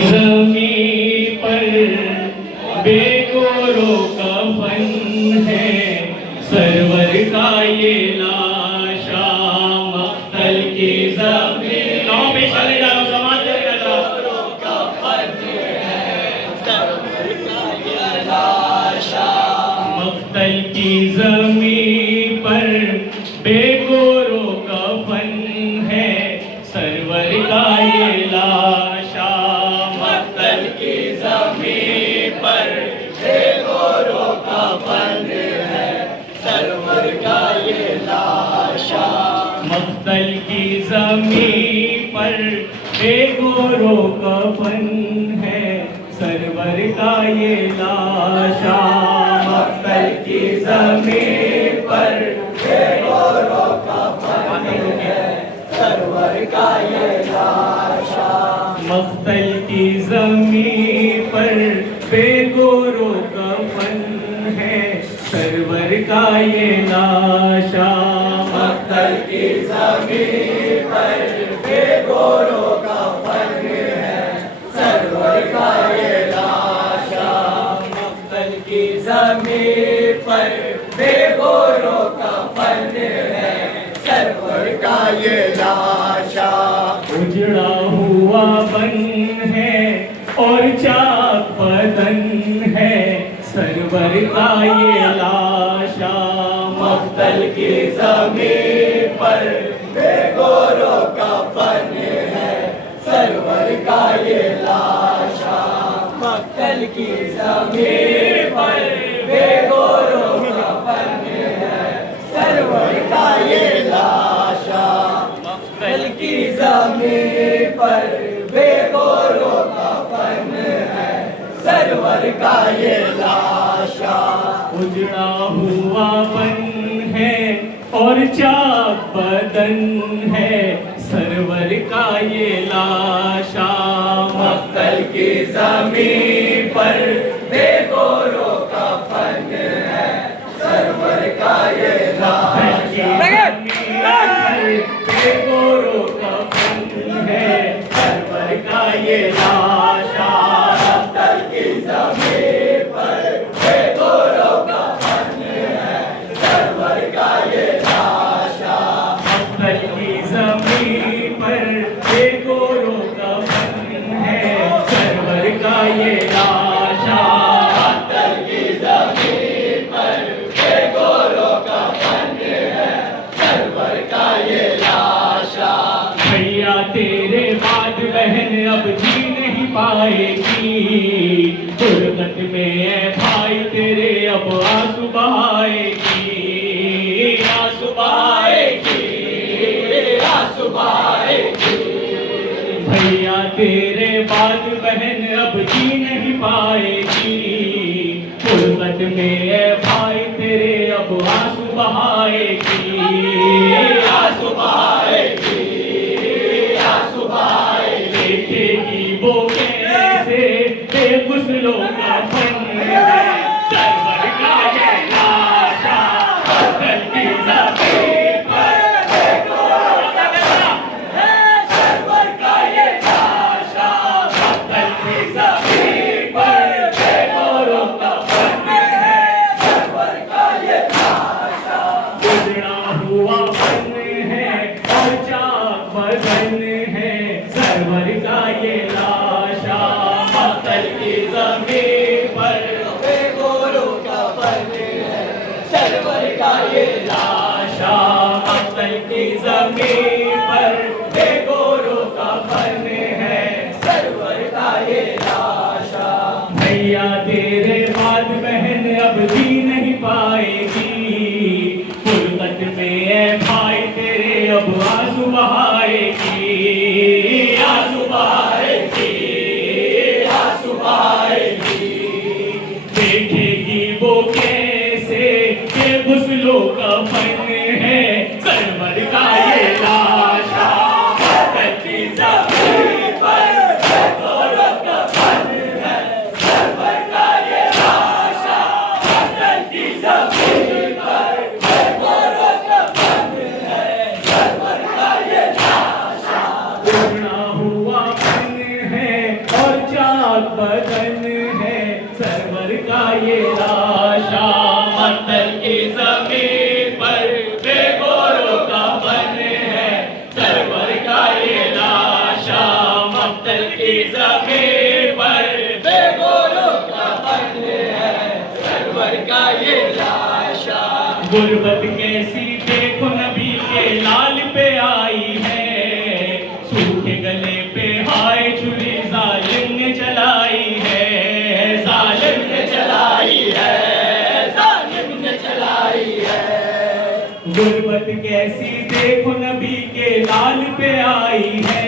ज़मीं पर बेगोरों का फन है, सरवर का ये लाशा मख्तल की ज़मीं। गाँव में चले जा रहा समाज करेगा बेगोरों का फन है, सरवर का ये लाशा मख्तल की ज़मीं पर बेगोरों का फन है, सरवर का ये लाशा मख्तल की ज़मीं पर बेगोरों का फन है, सरवर का ये लाशा मख्तल की ज़मीं पर बेगोरों का फन है, सरवर का ये लाशा मख्तल की ज़मीं पर बेगोरों का फन है, सरवर का ये लाशा मख्तल की ज़मीं पर बेगोरों का फन है, सरवर का ये लाशा मख्तल की ज़मीं पर बेगोरों का फन है, सरवर का ये लाशा मख्तल की ज़मीं पर बेगोरों का फन है, सरवर का ये लाशा उजड़ा हुआ बन है और चाक बदन है, सरवर का ये लाशा मख्तल की ज़मीं पर बेगोरों का फन है, सरवर का ये लाशा मख्तल की ज़मीं पर बेगोरों का फन है, सरवर का ये लाशा मख्तल की ज़मीं पर बेगोरों का फन है, सरवर का ये लाशा उजड़ा हुआ बन है और चाक बदन है, सरवर का ये लाशा मख्तल की ज़मीं पर बेगोरों का फन है, सरवर का ये लाशा बेगोरों का फन है, सरवर का ये लाशा मख्तल की ज़मीं पर बेगोरों का फन है, सरवर का ये लाशा मख्तल की ज़मीं पर बेगोरों का फन है, सरवर का ये लाशा मख्तल की ज़मीं पर बेगोरों का फन है, सरवर का ये लाशा भैया तेरे बाद बहन अब जी नहीं पाएगी, गुरबत में है भाई तेरे अब आंसू बहाएगी, आंसू बहाएगी, आंसू बहाएगी। भैया तेरे बाद बहन अब जी नहीं पाएगी, गुरबत में है भाई तेरे अब आंसू बहाएगी, आंसू बहाएगी, आंसू बहाएगी। देखेगी वो कैसे बेगुसलों का फन है, सरवर का ये लाशा मख्तल की ज़मीं पर बेगोरों का फन है, सरवर का ये लाशा मख्तल की ज़मीं पर बेगोरों का फन है, सरवर का ये लाशा उजड़ा हुआ बन है और चाक बदन है, सरवर का ये लाशा मख्तल की ज़मीं पर बेगोरों का फन है, सरवर का ये लाशा मख्तल की ज़मीं पर बेगोरों का फन है, सरवर का ये लाशा भैया तेरे बाद बहन अब जी नहीं पाएगी, गुरबत में है भाई तेरे अब आंसू बहाएगी, आंसू बहाएगी, आंसू बहाएगी। देखेगी वो कैसे बेगुसलों का फन है, सरवर का ये लाशा चाक बदन है सरवर का ये लाशा। मत्तल की जमीन पर बेगोरों का फन है सरवर का ये लाशा। मत्तल की जमीन पर बेगोरों का फन है सरवर का ये लाशा। गुर्बत कैसी देखो नबी के लाल पे आई है, सूखे गले पे हाय छुरी जालिम ने चलाई है, जालिम ने चलाई है, जालिम ने चलाई है। गुर्बत कैसी देखो नबी के लाल पे आई है,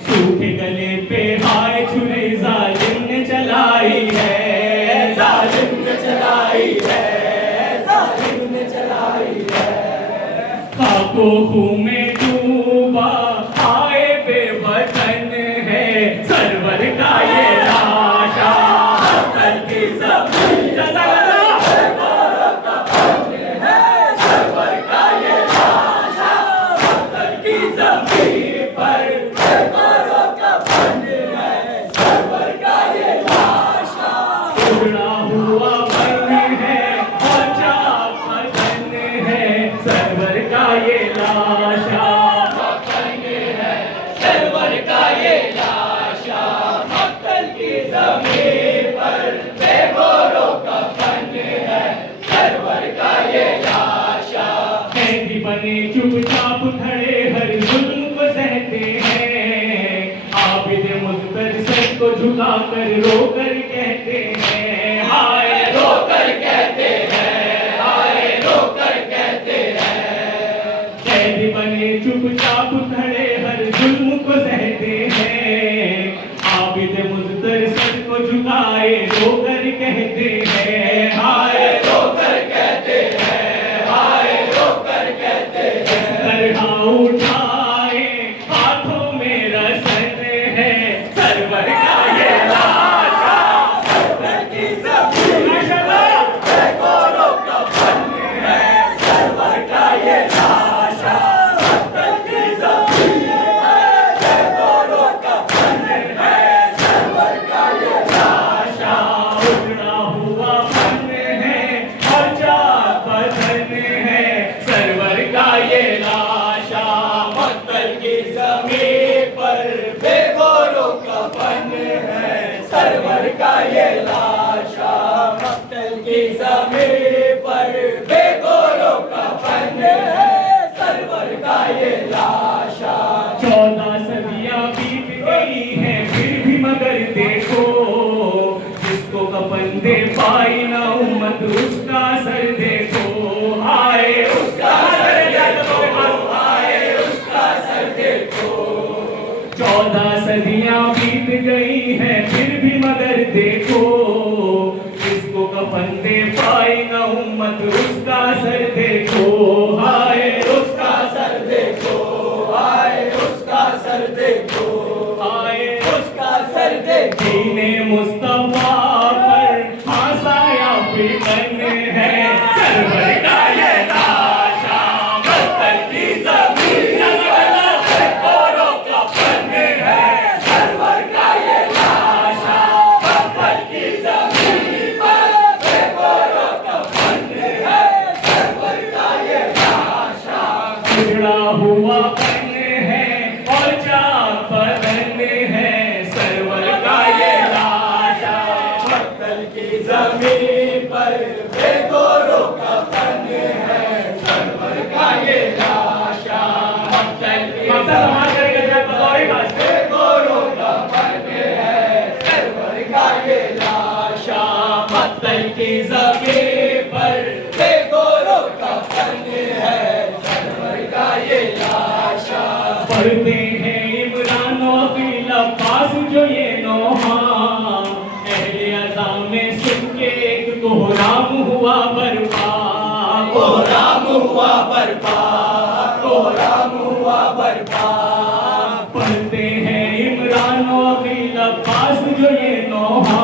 सूखे गले पे हाय छुरी जालिम ने चलाई है, जालिम ने चलाई है, जालिम ने चलाई है। खाको खून में डूबा आए बेवतन है सरवर का ये लाशा। मत्तल की जमीन बेगोरों का फन है सरवर का ये लाशा। मत्तल की जमीन पर बेगोरों का फन है सरवर का ये लाशा। उड़ा हुआ मन है और चाक बदन है सरवर का ये लाशा। फन है सरवर का ये लाशा। मत्तल की जमीन पर बेगोरों का फन है सरवर का ये लाशा। कैदी बने चुपचाप खड़े हर जुल्म को सहते हैं, आबिद मुज़फ़्फ़र सर को झुका कर रो कर कहते हैं, हाय रो कर कहते हैं, हाय रो कर कहते हैं। कैदी बने चुपचाप खड़े हर जुल्म को सहते हैं, आबिद मुज़्ज़फ़्फ़र सर को झुकाए रो कर कहते हैं, हाय रो कर कहते हैं, हाय रो कर कहते हैं। इस तरह उठाए हाथों में रसन है सरवर का ये लाशा। मत्तल की जमीन बेगोरों का फन है सरवर का ये लाशा। मत्तल की जमीन बेगोरों का फन है सरवर का ये लाशा। उजड़ा हुआ फन है और चाक बदन है सरवर का ये लाशा। मत्तल की जमीन पर बेगोरों का फन है सरवर का ये लाशा। मत्तल की जमीन पर बेगोरों का फन है सरवर का ये लाशा। 14 सदियां बीत गई हैं फिर भी मगर देखो, जिसको कफन दे पाई ना उम्मत उसका सर देखो, हाय उसका सर देखो, हाय उसका सर देखो। 14 सदियां बीत गई हैं फिर भी मगर देखो, जिसको कफन दे पाई ना उम्मत उसका सर देखो, हाय उसका सर देखो, हाय उसका सर देखो, हाय उसका सर देखो। दीने मुस्तफा पर हंसाया फितन है सरवर का ये लाशा। मत्तल की जमीन बेगोरों का फन है सरवर का ये लाशा। मत्तल की जमीन पर बेगोरों का फन है सरवर का ये लाशा। उजड़ा हुआ फन है और चाक बदन है सरवर का ये लाशा। मत्तल की जमीन पर बेगोरों का फन है सरवर का ये लाशा। मत्तल की बेगोरों का फन है सरवर का ये लाशा। मत्तल की जमीन पर बेगोरों का फन है सरवर का ये लाशा। पढ़ते हैं इमरान और अब्बास जो ये नोहा, अहले अज़ा में सुन के एक कोहराम हुआ बर्बाद, कोहराम हुआ बर्बाद, कोहराम हुआ बर्बाद। पढ़ते हैं इमरान और अब्बास जो ये नोहा,